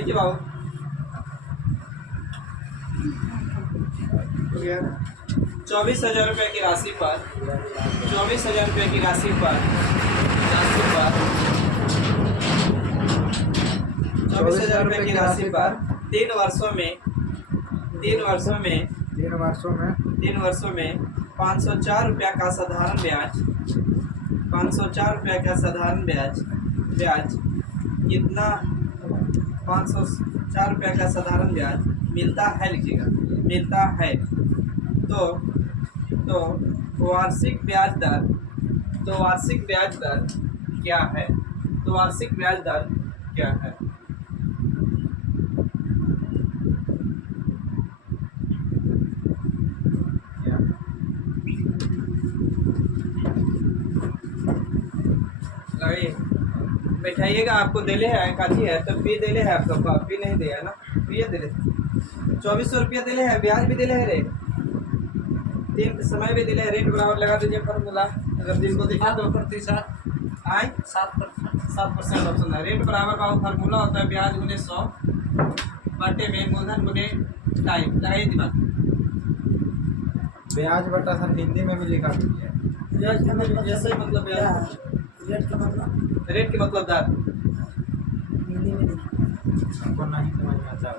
देखिए बाबू, हो गया 24,000 रुपये की राशि पर 24,000 रुपये की राशि पर 24,000 रुपये की राशि पर 3 वर्षों में 504 रुपया का साधारण ब्याज 504 रुपया का साधारण ब्याज कितना 504 रुपया का साधारण ब्याज मिलता है, लिखिएगा मिलता है। तो वार्षिक ब्याज दर क्या है? तो वार्षिक ब्याज दर क्या है? बैठाइएगा, आपको देले है काठी है तो फी देले है, आपका फी नहीं दिया है ना, फी देले 2400 रुपया दिले है, ब्याज भी दिले है रे, दिन समय भी दिले है, रेट बराबर लगा दीजिए फार्मूला। अगर दिन को देखा तो 7% ऑप्शन है, रेट बराबर का फार्मूला होता है ब्याज गुने 100 बटे में मूलधन गुने टाइम, लगाइए दिमाग। ब्याज बटा सर हिंदी में भी लिखा दीजिए। ब्याज जैसे मतलब ब्याज रेट के मतलब दर हमको नहीं समझ में आता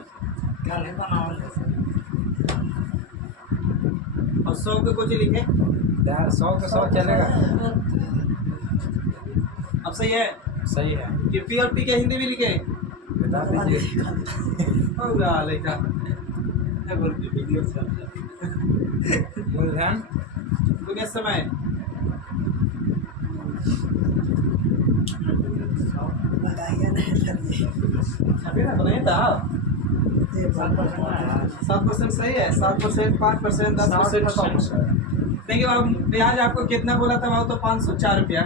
और 100 के कुछ लिखे यार 100 के 100 चलेगा। अब सही है कि पी और टी के हिंदी भी लिखे बता दीजिए। होगा लेखा मूलधन गुने समय अभी ना बनाइए था 7% सही है, 7%, 5%, 10%। देखिए बाबू, ब्याज आपको कितना बोला था बाबू? तो 504 रुपया,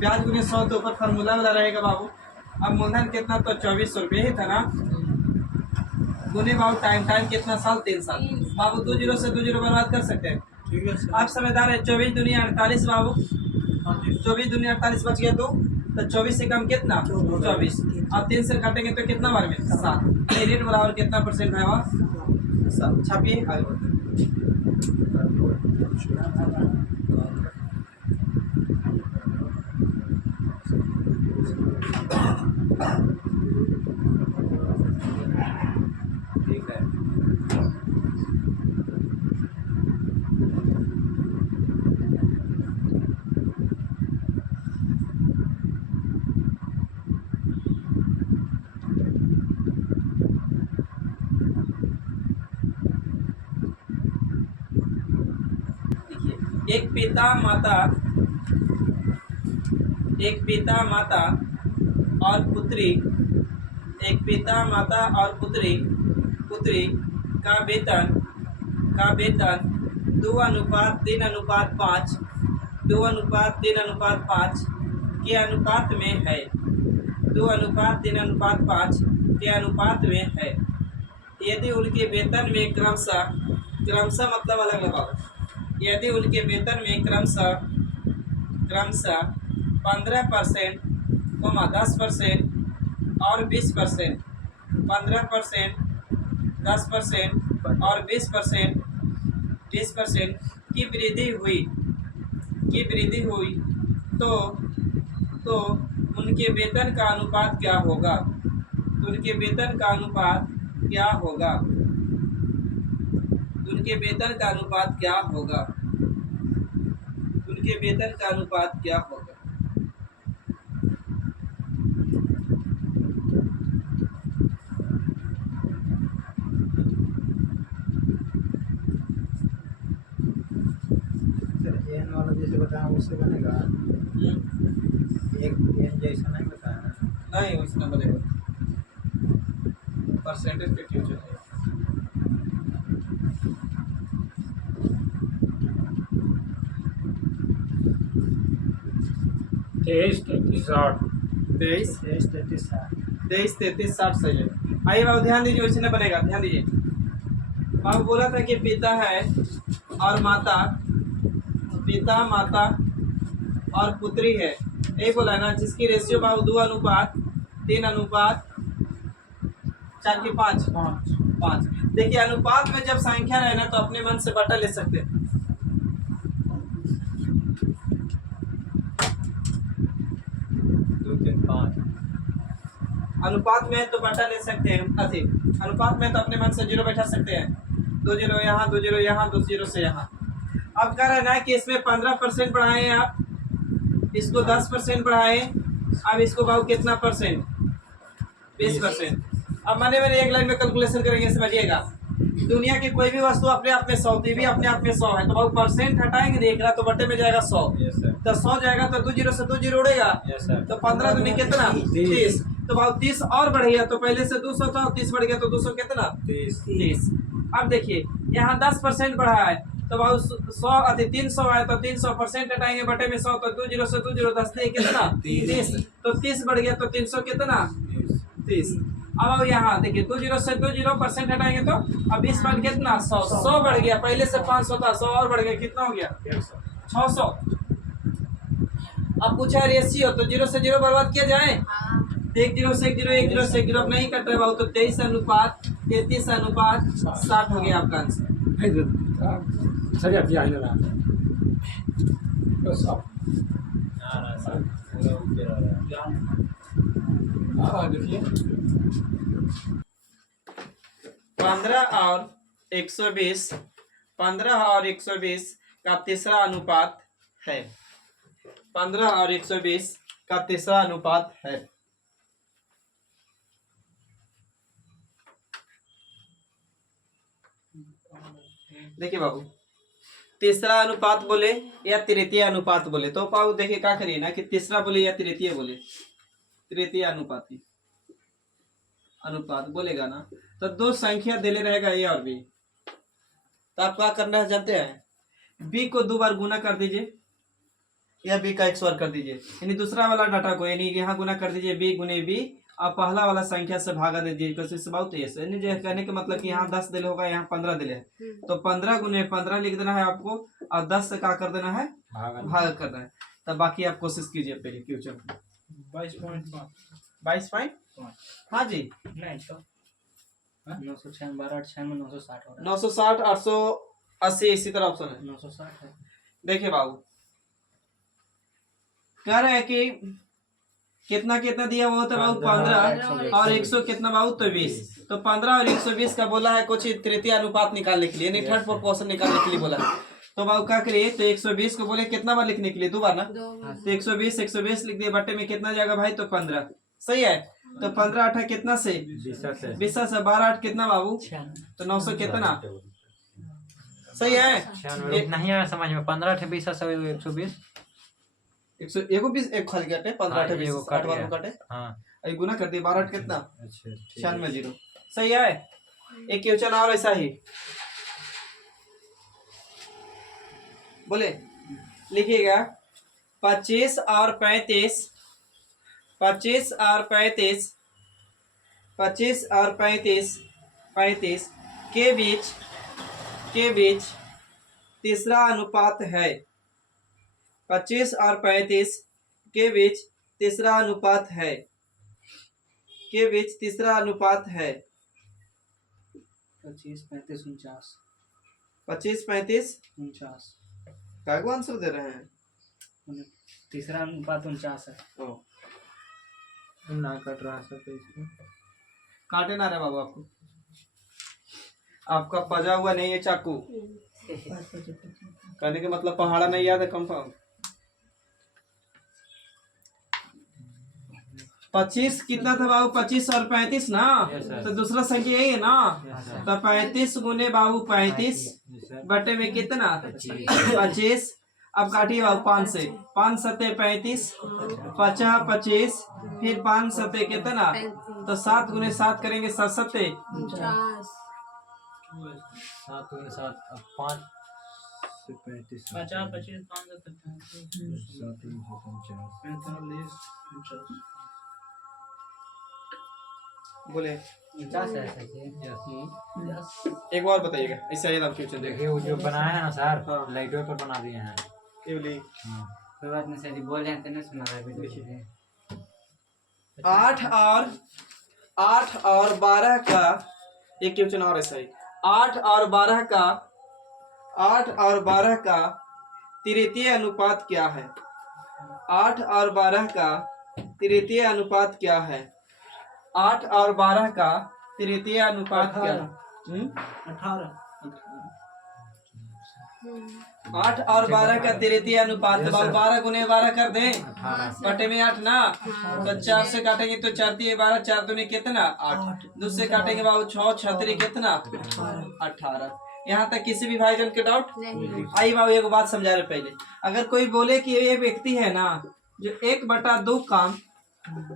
ब्याज गुने 100 तो ऊपर फार्मूला वाला रहेगा बाबू। अब मूलधन कितना? तो 2400 रुपये ही था ना, गुने बाबू टाइम कितना साल? 3 साल बाबू। 2 जीरो से 2 जीरो बर्बाद कर सकते हैं, ठीक है सर। आप समझदार है। 24 दूनी 48 बाबू, 24 दूनी 48 बच गया, तो 24 से कम कितना? 24। अब 3 से काटेंगे तो कितना बार में? 7। रेट बराबर कितना परसेंट है वहाँ? 7। छापिए आगे बढ़ते। ठीक है। एक पिता माता और पुत्री पुत्री का वेतन 2:3:5 के अनुपात में है, 2:3:5 के अनुपात में है। यदि उनके वेतन में क्रमशः मतलब अलग लगाओ, यदि उनके वेतन में क्रमशः 15%, 10% और 20%, 15%, 10% और 20% की वृद्धि हुई तो उनके वेतन का अनुपात क्या होगा? उनके वेतन का अनुपात क्या होगा? उनके वेतन का अनुपात क्या होगा? उनके वेतन का अनुपात क्या होगा? एन वाला जैसे बताया उससे बनेगा। एक एन जैसा नहीं बताया, नहीं उसमें बनेगा, परसेंटेज पे क्यों चलेगा? तेईस 33 60 सही है। आइए बाबू ध्यान दीजिए, वैसे नहीं बनेगा, ध्यान दीजिए। बाबू बोला था कि पिता है और पिता माता और पुत्री है, यही बोला है ना, जिसकी रेशियो बाबू 2:3:5 4 की 5 5 5। देखिए अनुपात में जब संख्या रहे ना तो अपने मन से बटा ले सकते हैं। 2 3 5 अनुपात में तो बटा ले सकते हैं अति, अनुपात में तो अपने मन से जीरो बैठा सकते हैं। 2 जीरो यहाँ, 2 जीरो यहाँ, 2 जीरो से यहाँ। अब कह रहा है कि इसमें 15% बढ़ाएं आप, इसको 10% बढ़ाएं, अब इसको भाव कितना परसेंट, 20%। अब मैंने एक लाइन में कैलकुलेशन करेंगे, समझिएगा। दुनिया की कोई भी वस्तु अपने आप में 100, टीवी अपने आप में 100 है, तो भाव परसेंट हटाएंगे देख रहा तो बटे में जाएगा 100। तो 100 जाएगा तो 2 जीरो से 2 जीरो उड़ेगा, तो 15 दूनी कितना 30। तो भाव 30 और बढ़ गया, तो पहले से 200 था, 30 बढ़ गया तो 200 कितना 30। अब देखिए यहाँ 10% बढ़ा है, तो भाव 100 अति 300 है, तो 300% हटाएंगे बटे में 100, तो 2 जीरो से 2 जीरो 10 कितना 30। तो 30 बढ़ गया तो 300 कितना 30। अब यहाँ देखिए 2 जीरो से 2 जीरो परसेंट हटाएंगे तो अब 20 पॉइंट कितना 100 बढ़ गया, पहले से 500 था, 100 और बढ़ गया, कितना हो गया 600। अब पूछा रेशियो, तो जीरो से जीरो बर्बाद किया जाए, 1 जीरो से 1 जीरो, 1 जीरो से 1 जीरो, अब नहीं कट रहा तो 23 अनुपात 33 अनुपात 60 हो गया आपका आंसर। सर आप यही लगा तो सब देखिए 15 और 120, 15 और 120 का तीसरा अनुपात है, 15 और 120 का तीसरा अनुपात है। देखिए बाबू, तीसरा अनुपात बोले या तृतीय अनुपात बोले, तो बाबू देखिए क्या करिए ना कि तीसरा बोले या तृतीय बोले, तृतीय अनुपाती अनुपात बोलेगा ना तो दो संख्या देले रहेगा ए और बी, तो आप क्या करना है जानते हैं, बी को 2 बार गुना कर दीजिए या बी का 100 कर दीजिए, यानी दूसरा वाला डाटा को यानी यहाँ गुना कर दीजिए बी गुने बी, और पहला वाला संख्या से भागा दे दीजिए, कोशिश बहुत ऐसे यानी जो कहने का मतलब कि यहाँ 10 दिले होगा, यहाँ 15 दिले है, तो 15 गुने 15 लिख देना है आपको, और 10 से क्या कर देना है भाग करना है। तब बाकी आप कोशिश कीजिए पहले क्वेश्चन 22 हाँ जी नहीं तो 996 12 98 960 960 880 इसी तरह ऑप्शन है 960 है। देखिए बाबू कह रहे हैं कि कितना कितना दिया हुआ था बाबू 15 और 100 कितना बाबू तो 20, तो 15 और 120 का बोला है कुछ तृतीय अनुपात निकालने के लिए, थर्ड प्रोपोर्शन निकालने के लिए बोला है। तो बाबू क्या करिए, तो 120 को बोले कितना बार लिखने के लिए 2 बार ना, तो 120 लिख दिए, बटे में कितना जाएगा भाई तो 15, सही है। तो 15 8 कितना से 20 से 12 8 कितना बाबू तो 900 कितना, सही है। नहीं आया समझ में 15 20 120 120 एक खाली काटे 15 8 20 8 बार को काटे, हाँ अभी गुना कर दिए 12 8 कितना अच्छा 96 जीरो, सही है। एक क्वेश्चन और ऐसा ही बोले लिखिएगा 25 और 35 25 और 35 25 और 35 के बीच तीसरा अनुपात है, 25 और 35 के बीच तीसरा अनुपात है, के बीच तीसरा अनुपात है 25 35 49 25 35 49 क्या को आंसर दे रहे हैं, तीसरा अनुपात 49 है। ओ ना कट रहा सर तो इसको काटे ना रहे बाबू, आपका पजा हुआ नहीं है चाकू, कहने के मतलब पहाड़ा नहीं याद है कंफर्म। 25 कितना था बाबू 25 और 35 ना, तो दूसरा संख्या यही है ना, तो 35 गुने बाबू 35 बटे में कितना 25, अब काटिए बाबू 5 से, 5 सते 35 50 25 फिर 5 सते कितना, तो 7 गुने 7 करेंगे 7 सते 7 गुने 7 अब 5 से 35 50 25 5 7 बोले 50 है सही। एक बार बताइएगा इससे याद आप क्वेश्चन देखिए वो जो बनाया है ना सर हाँ। लाइटों पर बना दिए हैं केवली हाँ कोई बात नहीं सर, बोल रहे हैं तो नहीं सुना रहा है। 8 8 और 12 का एक क्वेश्चन और है सही। 8 और 12 का 8 और 12 का तृतीय अनुपात क्या है? 8 और 12 का तृतीय अनुपात क्या है? 8 और 12 का तृतीय अनुपात क्या है? 18। 8 और 12 का तृतीय अनुपात, तो बाबू 12 गुने 12 कर दें, कटे में 8 ना, तो 4 से काटेंगे तो 4 × 12, 4 दूनी कितना 8, 2 से काटेंगे बाबू 6, 6 कितना 18। यहाँ तक किसी भी भाईजान के डाउट? आइए बाबू एक बात समझा रहे पहले। अगर कोई बोले कि ये व्यक्ति है ना जो 1/2 काम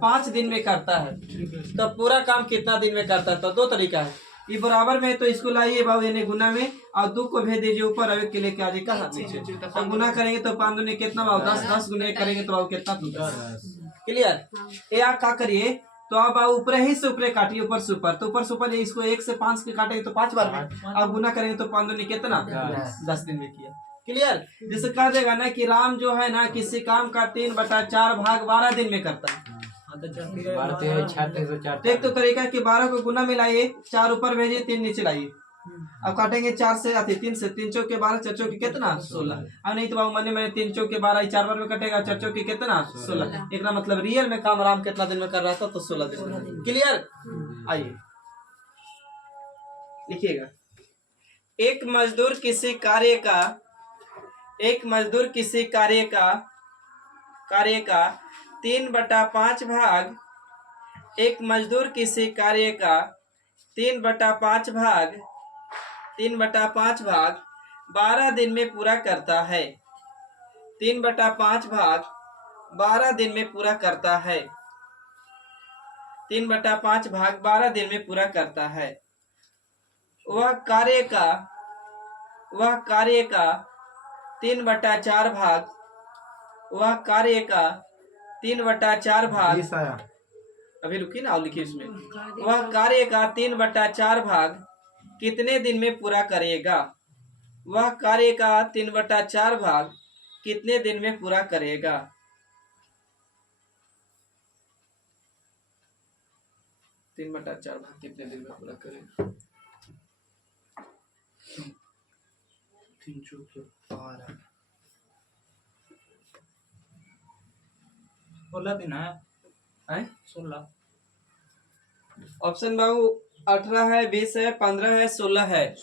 5 दिन में करता है, तो पूरा काम कितना दिन में करता है? तो दो तरीका है, ये बराबर में तो इसको लाइए बाबू यानी गुना में, और 2 को भेज दीजिए ऊपर, अब के लेके आ जाए कहाँ नीचे। तो गुना करेंगे तो 5 दूनी कितना बाबू 10, 10 गुने करेंगे तो बाबू कितना 10। क्लियर? ये आप क्या करिए, तो आप ऊपर ही से ऊपर काटिए, ऊपर से ऊपर, तो ऊपर से ऊपर इसको 1 से 5 के काटेंगे तो 5 बार में, अब गुना करेंगे तो 5 दूनी कितना 10 दिन में किया। क्लियर? जैसे कह देगा ना कि राम जो है ना किसी काम का 3/4 भाग 12 दिन में करता है। एक तो तरीका कि 12 को गुना में लाइए, 4 ऊपर भेजिए, 3 नीचे लाइए। अब काटेंगे 4 से आती 3 से, 3 चौके 12, 4 चौके कितना 16। अब नहीं तो बाबू मने मैंने 3 चौके 12 4 बार में कटेगा, 4 चौके कितना 16। एक मतलब रियल में काम राम कितना दिन में कर रहा था? तो 16 दिन। क्लियर? आइए लिखिएगा। एक मजदूर किसी कार्य का 3/5 भाग, एक मजदूर किसी कार्य का 3/5 भाग 12 दिन में पूरा करता है। 3/5 भाग 12 दिन में पूरा करता है। 3/5 भाग 12 दिन में पूरा करता है। वह कार्य का 3/4 भाग, वह कार्य का 3/4 भाग, अभी रुकिए ना, लिखिए इसमें, वह कार्य का 3/4 भाग कितने दिन में पूरा करेगा? वह कार्य का 3/4 भाग कितने दिन में पूरा करेगा? तीन बटा चार भाग कितने दिन में पूरा करेगा? 3/12 16 दिन है। 16 ऑप्शन बाबू 18 है, 20 है, 15 है, 16 है।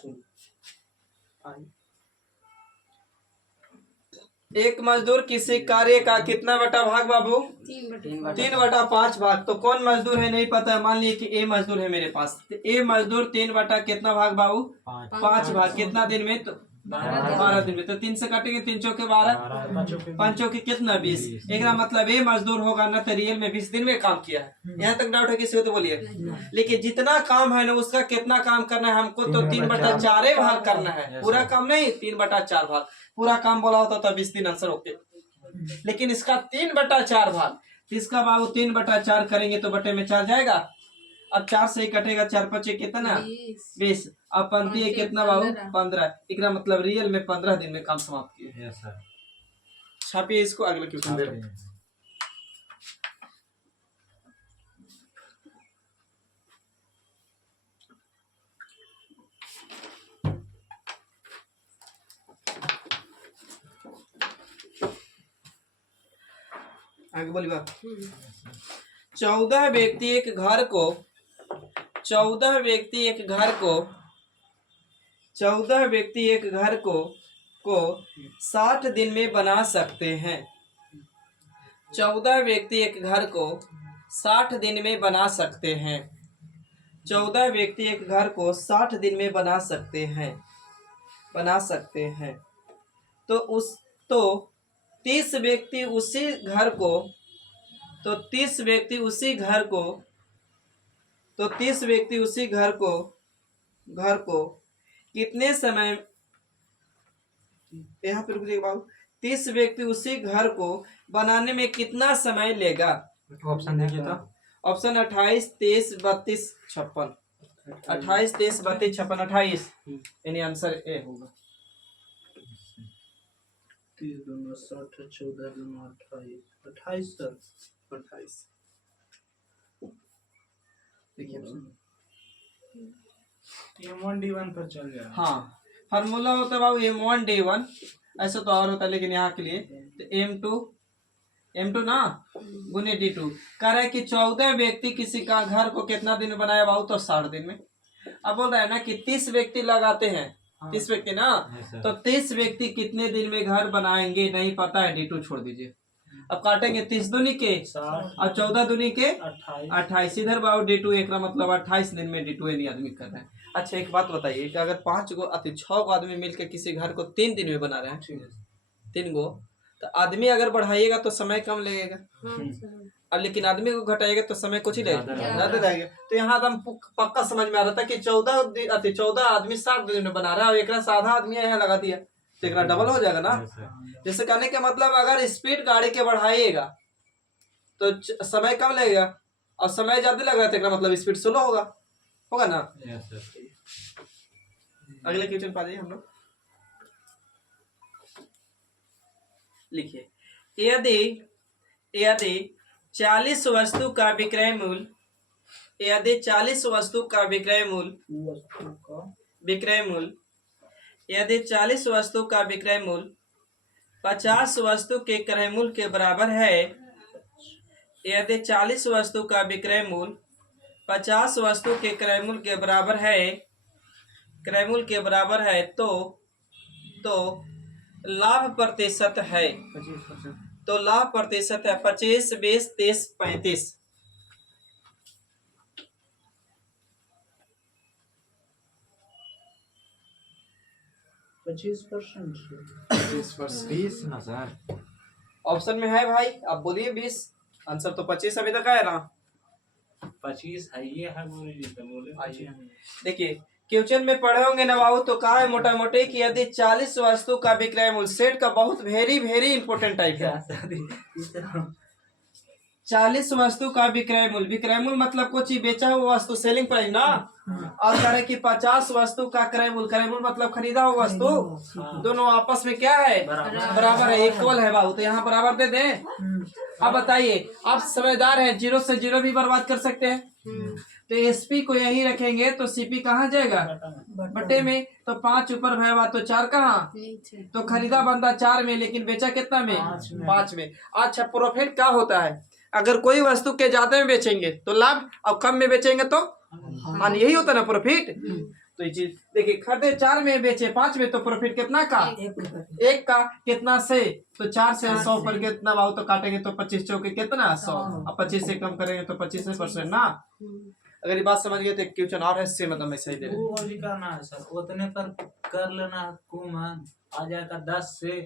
एक मजदूर किसी कार्य का कितना बटा भाग बाबू? 3/5 भाग। तो कौन मजदूर है नहीं पता है, मान लीजिए कि ए मजदूर है मेरे पास, तो ए मजदूर 3 बटा कितना भाग बाबू? 5 भाग। कितना दिन में? तो 12 दिन में। तो 3 से काटेंगे, 3 चौके 12, 5 चौके कितना 20। एक मतलब ये मजदूर होगा ना तो रियल में 20 दिन में काम किया है। यहाँ तक डाउट है किसी को? तो बोलिए। लेकिन जितना काम है ना उसका कितना काम करना है हमको? तो 3/4 भाग करना है, पूरा काम नहीं, 3/4 भाग। पूरा काम बोला होता तो 20 दिन आंसर ओके, लेकिन इसका 3/4 भाग, इसका बाबू 3/4 करेंगे तो बटे में 4 जाएगा। अब 4 से ही कटेगा, 4 5 कितना 20। अब पंक्ति है कितना बाबू? 15। एक मतलब रियल में 15 दिन में काम समाप्त किया। छापिए इसको, अगले क्वेश्चन दे रहे हैं। आगे बोलिए बात। 14 व्यक्ति एक घर को 60 दिन में बना सकते हैं। 14 व्यक्ति एक घर को 60 दिन में बना सकते हैं। 14 व्यक्ति एक घर को 60 दिन में बना सकते हैं। तो 30 व्यक्ति उसी घर को 30 व्यक्ति उसी घर को कितने समय, यहाँ पे रुक जाइए बाबू, 30 व्यक्ति उसी घर को बनाने में कितना समय लेगा? ऑप्शन देखिए तो। ऑप्शन 28, 23, 32, 56। 28, 23, 32, 56, 28 यानी आंसर ए होगा। 30 दूना 60, 14 दूना 28, 28 सर 28। देखिए M1D1 पर चल गया। हाँ, फार्मूला होता है बाबू M1D1, ऐसा तो और होता है लेकिन यहाँ के लिए तो M2 ना गुने D2। कह रहा है कि 14 व्यक्ति किसी का घर को कितना दिन में बनाया बाबू, तो 60 दिन में। अब बोल रहा है ना कि 30 व्यक्ति लगाते हैं, 30 व्यक्ति ना, तो 30 व्यक्ति कितने दिन में घर बनाएंगे नहीं पता है, D2 छोड़ दीजिए। अब काटेंगे 30 दूनी के और 14 दूनी के 28, इधर बाबू D2 एक का मतलब 28 दिन में D2 नहीं आदमी कर रहे हैं। अच्छा एक बात बताइए कि अगर 6 गो आदमी मिलकर किसी घर को 3 दिन में बना रहे हैं, 3 गो, तो आदमी अगर बढ़ाइएगा तो समय कम लगेगा, और लेकिन आदमी को घटाएगा तो समय कुछ ही लगेगा, ज्यादा लगेगा। तो यहाँ एकदम पक्का समझ में आ रहा था कि 14 आदमी 60 दिन में बना रहा है और एक आधा आदमी यहाँ लगा दिया, तो एक डबल हो जाएगा ना। जैसे कहने का मतलब अगर स्पीड गाड़ी के बढ़ाइएगा तो समय कम लगेगा, और समय ज्यादा लग रहा है तो मतलब स्पीड स्लो होगा ना। अगले क्वेश्चन पा जाइए हम लोग। लिखिए, यदि 40 वस्तु का विक्रय मूल्य, यदि 40 वस्तु का विक्रय मूल्य यदि 40 वस्तु का विक्रय मूल्य 50 वस्तु के क्रय मूल्य के बराबर है, यदि 40 वस्तु का विक्रय मूल्य 50 वस्तु के क्रय मूल्य के बराबर है, तो लाभ प्रतिशत है, 25%। तो लाभ प्रतिशत है 25, 20, 30, 35। 25%। 20 ना सर, ऑप्शन में है भाई, आप बोलिए 20, आंसर तो 25 अभी तक आया ना। 25 है, ये है बोले। देखिए क्वेश्चन में पढ़े होंगे ना बाबू, तो कहा है मोटा मोटी कि यदि 40 वस्तु का विक्रय मूल्य, सेट का बहुत वेरी वेरी इंपॉर्टेंट टाइप है। 40 वस्तु का विक्रय मूल्य मतलब कुछ बेचा हुआ वस्तु, सेलिंग प्राइस ना, और कह रहे कि 50 वस्तु का क्रय मूल्य मतलब खरीदा हुआ वस्तु, दोनों आपस में क्या है, बराबर है, इक्वल है बाबू। तो यहाँ बराबर दे दें। अब बताइए, आप समझदार हैं, 0 से 0 भी बर्बाद कर सकते हैं, तो एसपी को यही रखेंगे तो सीपी कहाँ जाएगा, बट्टे में। तो 5 ऊपर भैया तो 4 कहाँ, तो खरीदा बंदा 4 में, लेकिन बेचा कितना में, 5 में। अच्छा प्रॉफिट क्या होता है, अगर कोई वस्तु के ज्यादा में बेचेंगे तो लाभ, और कम में बेचेंगे तो मान, यही होता ना प्रॉफिट। तो ये चीज देखिए, खरीदे 4 में बेचे 5 में, तो प्रॉफिट कितना का, 1 का, कितना से, तो 4 से 100 पर कितना बाबू, तो काटेंगे तो 25 चौके कितना 100, और 25 से कम करेंगे तो 25% ना। अगर ये बात समझ गए तो क्वेश्चन और है, से मतलब मैं सही दे वो वाली करना है सर, उतने पर कर लेना, कुमान आ जाएगा 10 से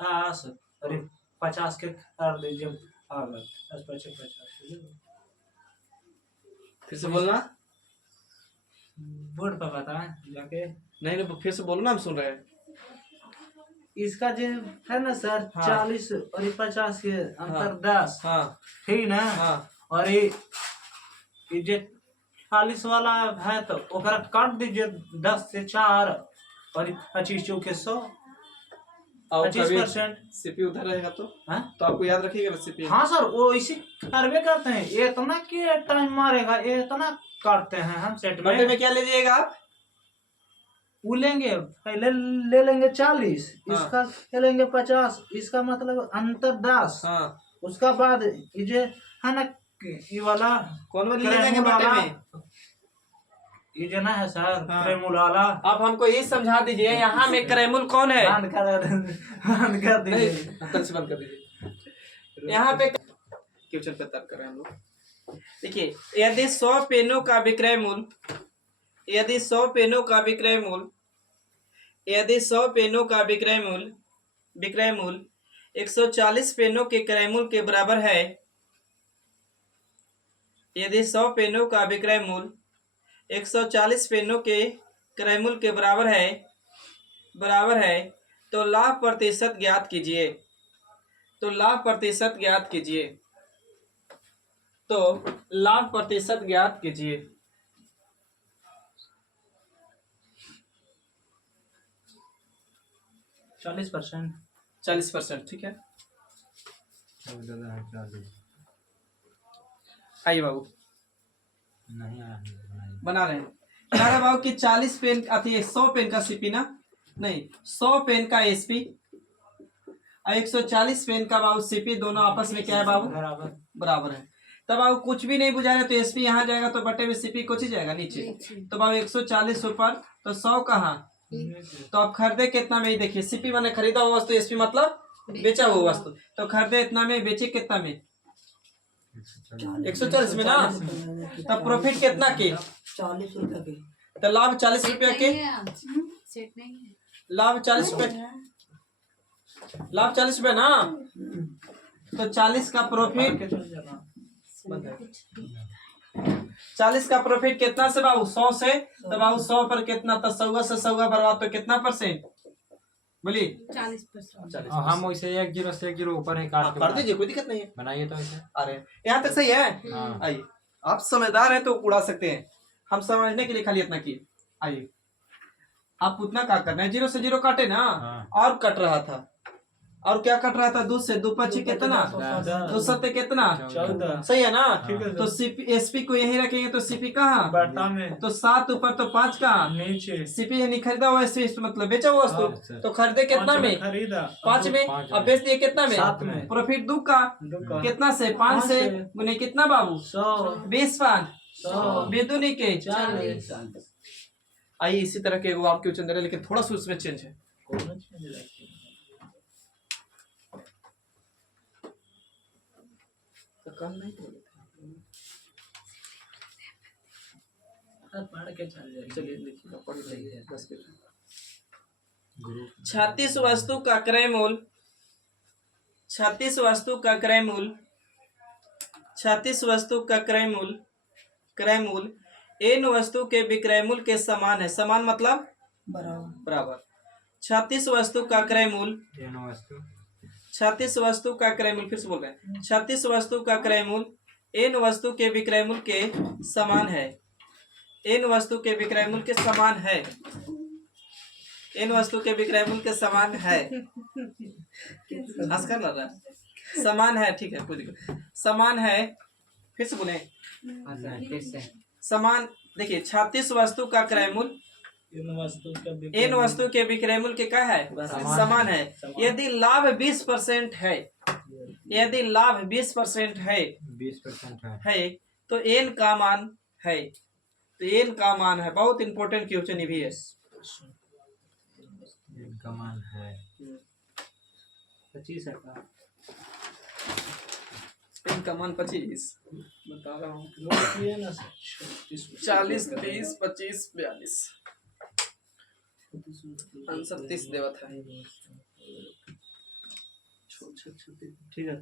10, अरे 50 के कर दीजिए, आ गए 10, 25, 50। फिर से बोलना, बोर्ड पर बताएं जाके। नहीं फिर से बोलो ना, हम सुन रहे हैं। इसका जो है ना सर, हाँ। 40 और 50 के अंतर, हाँ। 10, हाँ ठीक ना। हाँ, और ये जो 40 वाला है तो ओकरा काट दीजिए 10 से 4, और 25 चौके 100, और 25%। सीपी उधर रहेगा तो हाँ? तो आपको याद रखिएगा ना सीपी। हाँ सर, वो इसी करवे करते हैं, ये इतना के टाइम मारेगा, ये इतना काटते हैं हम सेट बटे में क्या लीजिएगा आप, वो लेंगे पहले, ले लेंगे 40, हाँ। इसका ले लेंगे 50, इसका मतलब अंतर 10। हाँ, उसका बाद ये जो है ना, ये वाला कौन वाली ले जाएंगे बटे में, ये जो ना है सर, हाँ। क्रेमुल वाला। आप हमको ये समझा दीजिए, यहाँ में क्रेमुल कौन है, बंद कर दीजिए। बंद कर दीजिए। यहाँ पे क्वेश्चन पे तर्क करें हम लोग। देखिए, यदि 100 पेनों का विक्रय मूल्य, यदि 100 पेनों का विक्रय मूल्य 140 पेनों के क्रय मूल्य के बराबर है, यदि 100 पेनों का विक्रय मूल्य 140 पेनों के क्रय मूल्य के बराबर है, तो लाभ प्रतिशत ज्ञात कीजिए। तो लाभ प्रतिशत ज्ञात कीजिए। 40%। 40%, ठीक है। दादा 40। आइए बाबू, नहीं आया है, बना रहे हैं। कह रहे बाबू कि 40 पेन अथी 100 पेन का सीपी ना, नहीं 100 पेन का एसपी और 140 पेन का बाबू सीपी, दोनों आपस में क्या है बाबू, बराबर। बराबर है। तब बाबू कुछ भी नहीं बुझाएगा तो एसपी यहाँ जाएगा तो बटे में सीपी कुछ ही जाएगा नीचे। तो बाबू 140 ऊपर तो 100 कहाँ, तो आप खरीदे कितना में, ही देखिए सीपी मैंने खरीदा हुआ वस्तु, एसपी मतलब बेचा हुआ वस्तु, तो खरीदे इतना में, बेचे कितना में, 140 में ना। तब प्रॉफिट कितना के, 40 रुपए के। तो लाभ 40 रुपया के, सेट नहीं है। लाभ 40 रुपये, लाभ 40 रुपये ना, तो 40 का प्रॉफिट, 40 का प्रॉफिट कितना से बाबू, 100 से। तो बाबू 100 पर कितना, तो 100 से 100 बर्बाद तो कितना परसेंट, बोलिए 40%। हम वैसे 1 जीरो से 1 जीरो ऊपर ही काट के कर दीजिए, कोई दिक्कत नहीं है। बनाइए तो ऐसे। अरे यहाँ तक सही है। हाँ। आइए, आप समझदार हैं तो उड़ा सकते हैं, हम समझने के लिए खाली इतना किए। आइए, आप उतना क्या करना है, 0 से 0 काटे ना, हाँ। और कट रहा था, और क्या कट रहा था, 2 से 2 पची कितना, 2 सत्ते कितना, 14। सही है ना। ठीक है। तो सीपी एसपी को यही रखेंगे तो सीपी कहाँ, बटा में तो 7 ऊपर तो 5 कहाँ, नीचे। सीपी नहीं खरीदा हुआ एसपी मतलब बेचा हुआ हाँ, वस्तु, तो खरीदे कितना में, खरीदा 5 में, पाँच अब में। बेच दिए कितना में, 7 में। प्रॉफिट 2 का दुकान कितना से, 5 से से। गुने कितना बाबू, 100 20 5 100 बेदुनी के 40। आइए इसी तरह के एगो आपके क्वेश्चन दे रहे, लेकिन थोड़ा सा उसमें चेंज है। तो कल नहीं बोले थे। चलिए लिखिए, पढ़ लीजिए 10 के। 36 वस्तु का क्रय मूल्य, 36 वस्तु का क्रय मूल्य, 36 वस्तु का क्रय मूल्य, क्रय मूल्य n वस्तु के विक्रय मूल्य के समान है। समान मतलब बराबर। 36 वस्तु का क्रय मूल्य, 36 वस्तु का क्रय मूल्य, फिर से बोल रहे हैं, 36 वस्तु का क्रय मूल्य n वस्तु के विक्रय मूल्य के समान है। n वस्तु के विक्रय मूल्य के समान है, n वस्तु के विक्रय मूल्य के समान है। हंस कर लग रहा है, समान है, ठीक है कोई दिक्कत, समान है। फिर से बोले, समान। देखिए 36 वस्तु का क्रय मूल्य n वस्तु के विक्रय मूल्य के क्या है, समान है। यदि लाभ 20% है, यदि लाभ 20% है 20% है तो n का मान है, तो n का मान है। बहुत इंपॉर्टेंट क्वेश्चन ये भी है। इनका मान है 25 है का n का मान 25 बता रहा हूँ, नोट किए ना 40 30 25 42 आंसर 30 देवत है। ठीक है।